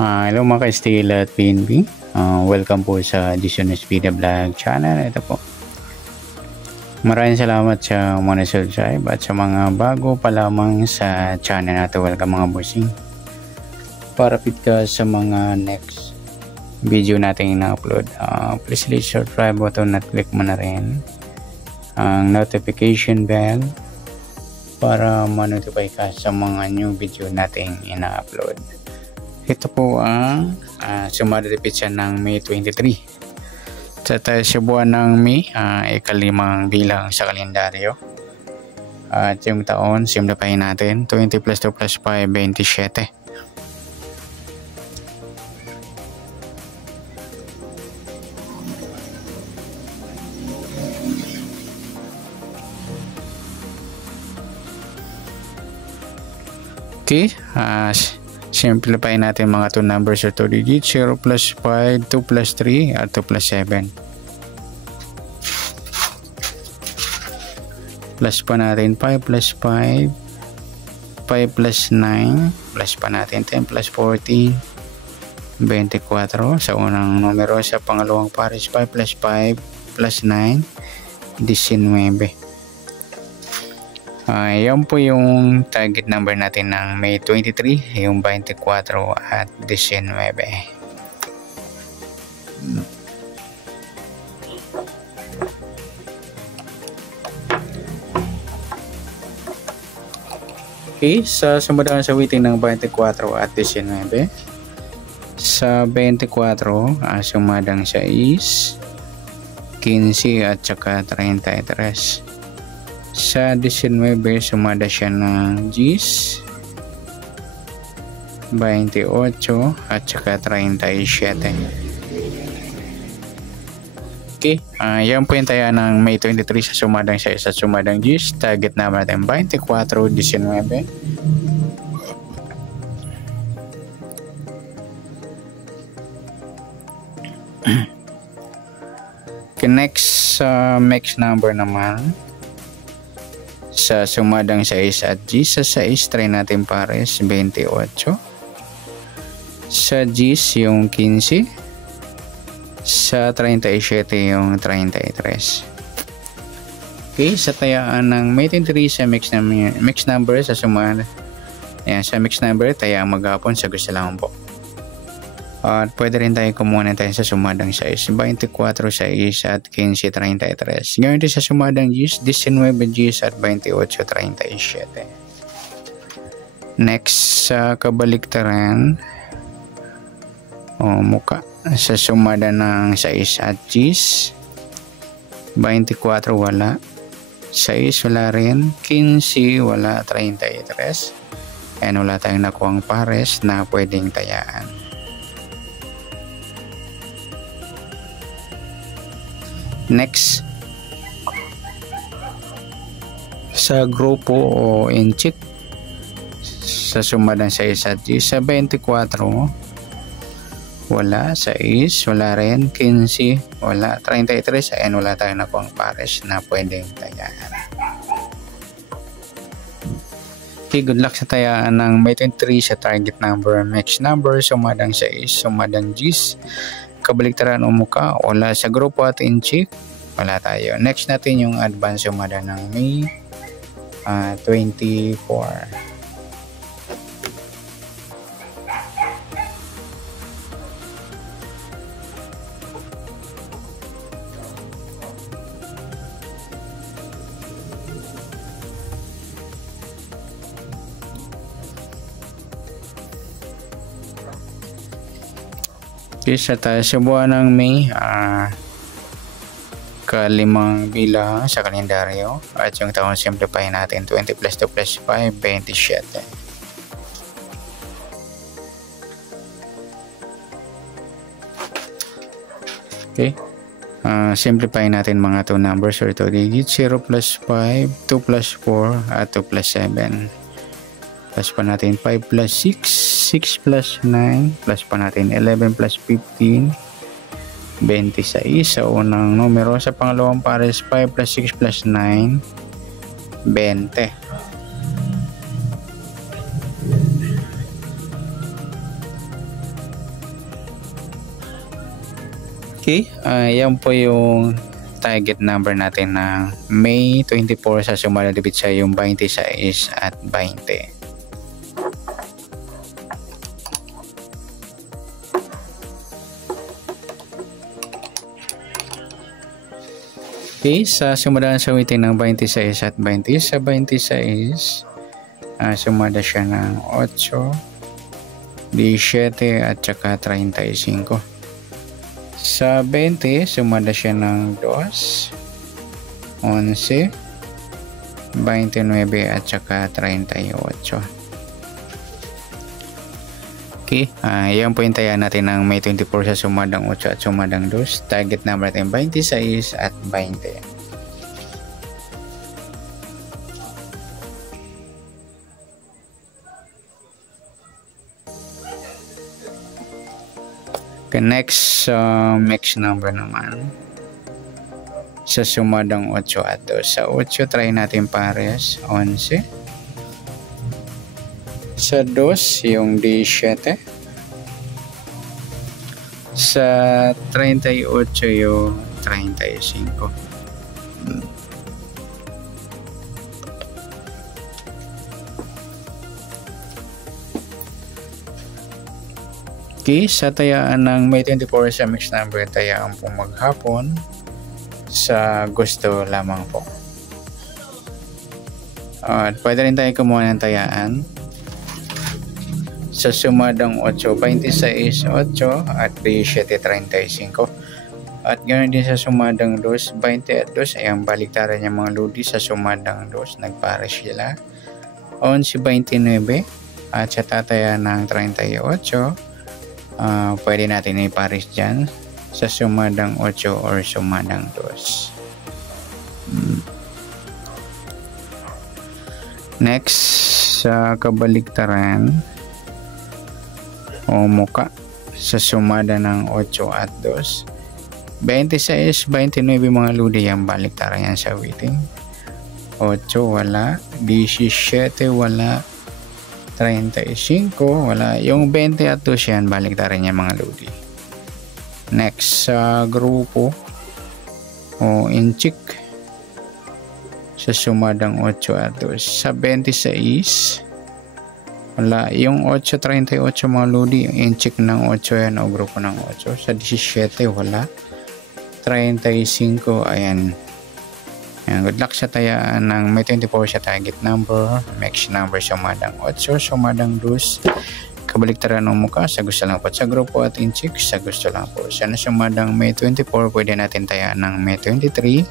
Hello mga ka-Steel at PNB. Welcome po sa Jason Espida Vlog channel. Ito po. Maraming salamat sa mga subscribe at sa mga bago pa lamang sa channel natin. Welcome mga bossing. Para fit ka sa mga next video natin na-upload. Please hit subscribe button at click mo na rin ang notification bell para ma-notify ka sa mga new video natin ina-upload. Ito po ang sumadipit ng May 23. Sa buwan ng May, ikalimang bilang sa kalendaryo. At yung taon, simplifihin natin, 20 plus 2 plus 5, 27. Okay, simplify natin mga 2 numbers or 2 digits. 0 plus 5, 2 plus 3, at 2 plus 7. Plus pa natin 5 plus 5, 5 plus 9, plus pa natin 10 plus 14, 24. Sa unang numero, sa pangalawang pares, 5 plus 5 plus 9, 19. Yan po yung target number natin ng May 23, yung 24 at 19. Okay, sa sumunod sa witing ng 24 at 19. Sa 24, sumadang 6, 15 at saka 33. Sa 19, sumada siya ng 10, 28 at saka 37. Okay, yan po yung taya ng May 23 sa sumadang 6 at sumadang 10. Target naman natin 24, 19. Okay, next number naman. Sa sumadang 6 at 10, sa 6 try natin pares 28, sa 10 yung 15, sa 37 yung 33. Okay, sa tayaan ng May 23 sa mix number sa sumada. Ayan, sa mix number tayaan maghapon sa gusto lang po. At pwede rin tayo kumuha tayo sa sumadang 6, 24, 6 at 15, 33. Ngayon din sa sumadang 10, 19, 10 at 28, 37. Next, sa kabaliktaran, muka. Sa sumada ng 6 at 10, 24 wala, 6 wala rin, 15 wala, 33. And wala tayong nakuhang pares na pwedeng tayaan. Next, sa grupo o inchik, sa sumadang 6 at 10, sa 24 wala, 6 wala rin, 15 wala, 33. Ayan, wala tayong nakuhang pares na pwedeng tayaan. Okay, good luck sa tayaan ng May 23 sa target number, mix number, sumadang 6, sumadang 10. Kabaliktaran o muka, wala sa grupo at inchik, wala tayo. Next natin yung advance sumada ng May 24. Sa buwan ng May, kalimang bilang sa kalendaryo at yung taon simplify natin 20 plus 2 plus 5, 27. Okay, simplify natin mga 2 numbers or 2 digits. 0 plus 5, 2 plus 4 at 2 plus 7. Plus pa natin 5 plus 6, 6 plus 9, plus pa natin 11 plus 15, 26. Sa unang numero, sa pangalawang pares 5 plus 6 plus 9, 20. Okay, yan po yung target number natin ng May 24 sa sumada debit sa yung 26 at 20. Okay, sa sumadaan sa waiting ng 26 at 20, sa 26, sumada siya ng 8, 17 at saka 35. Sa 20, sumada siya ng 2, 11, 29 at saka 38. Okay, yan po yung taya natin ng May 24 sa sumadang 8 at sumadang 2. Target number natin 26 at 20. Okay, next mix number naman sa sumadang 8 at 2. Sa 8, try natin pares 11. Sa 2, yung 17. Sa 38, yung 35. Okay, sa tayaan ng May 24 sa mix number, tayaan po maghapon sa gusto lamang po. At pwede rin tayo kumuha ng tayaan sa sumadang 8, 26, 8 at 17, 35. At ganoon din sa sumadang 2, 20 at 2, ayan baliktaran niya mga ludi sa sumadang 2, nagpara sila. 11, 29 at sa tataya ng 38, pwede natin ipares dyan sa sumadang 8 or sumadang 2. Next, sa kabaliktaran o muka sa sumada ng 8 at 2, 26, 29 mga ludi, yan baliktaran yan sa waiting. 8 wala, 17 wala, 35 wala, yung 20 at 2 yan baliktaran yan mga ludi. Next, sa grupo o inchik sa sumadang 8 at 2, sa 26 wala, yung 8, 38 mga ludi, yung inchik ng 8 yan o grupo ng 8. Sa 17 wala, 35 ayan. Ayan, good luck sa tayaan ng May 24 sa target number, mix number sumadang 8, sumadang 2, kabaliktaran ng muka sa gusto lang po, sa grupo at inchik sa gusto lang po. Sa sumadang May 24, pwede natin tayaan ng May 23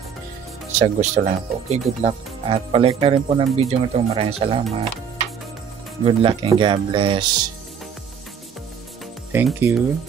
sa gusto lang po. Okay, good luck at palike na rin po ng video nito. Maraming salamat. Good luck and God bless. Thank you.